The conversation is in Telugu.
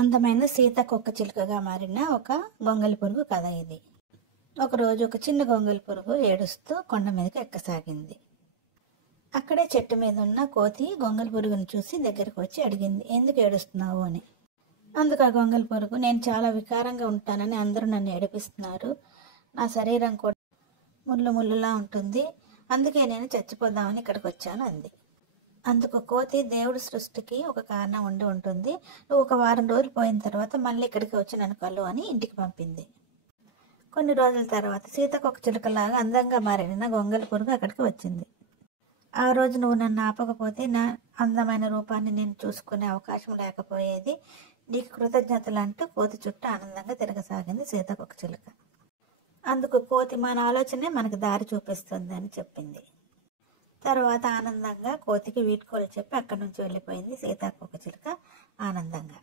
అందమైన సీతాకోకచిలుకగా మారిన ఒక గొంగళి పురుగు కథ ఇది. ఒకరోజు ఒక చిన్న గొంగళి పురుగు ఏడుస్తూ కొండ మీదకి ఎక్కసాగింది. అక్కడే చెట్టు మీద ఉన్న కోతి గొంగళి పురుగుని చూసి దగ్గరకు వచ్చి అడిగింది, ఎందుకు ఏడుస్తున్నావు అని. అందుకు ఆ గొంగళి పురుగు, నేను చాలా వికారంగా ఉంటానని అందరూ నన్ను ఏడిపిస్తున్నారు. నా శరీరం కూడా ముళ్ళు ముళ్ళులా ఉంటుంది, అందుకే నేను చచ్చిపోదామని ఇక్కడికి వచ్చాను అంది. అందుకు కోతి, దేవుడి సృష్టికి ఒక కారణం ఉండి ఉంటుంది, నువ్వు ఒక వారం రోజులు పోయిన తర్వాత మళ్ళీ ఇక్కడికి వచ్చి నన్ను కలు అని ఇంటికి పంపింది. కొన్ని రోజుల తర్వాత సీతాకోకచిలుకలాగా అందంగా మారిన గొంగళి పురుగు అక్కడికి వచ్చింది. ఆ రోజు నువ్వు నన్ను ఆపకపోతే నా అందమైన రూపాన్ని నేను చూసుకునే అవకాశం లేకపోయేది, నీకు కృతజ్ఞతలు అంటూ కోతి చుట్టూ ఆనందంగా తిరగసాగింది సీతాకోకచిలుక. అందుకు కోతి, మన ఆలోచనే మనకు దారి చూపిస్తుంది అని చెప్పింది. తర్వాత ఆనందంగా కోతికి వీడ్కోలు చెప్పి అక్కడి నుంచి వెళ్ళిపోయింది సీతాకోకచిలుక ఆనందంగా.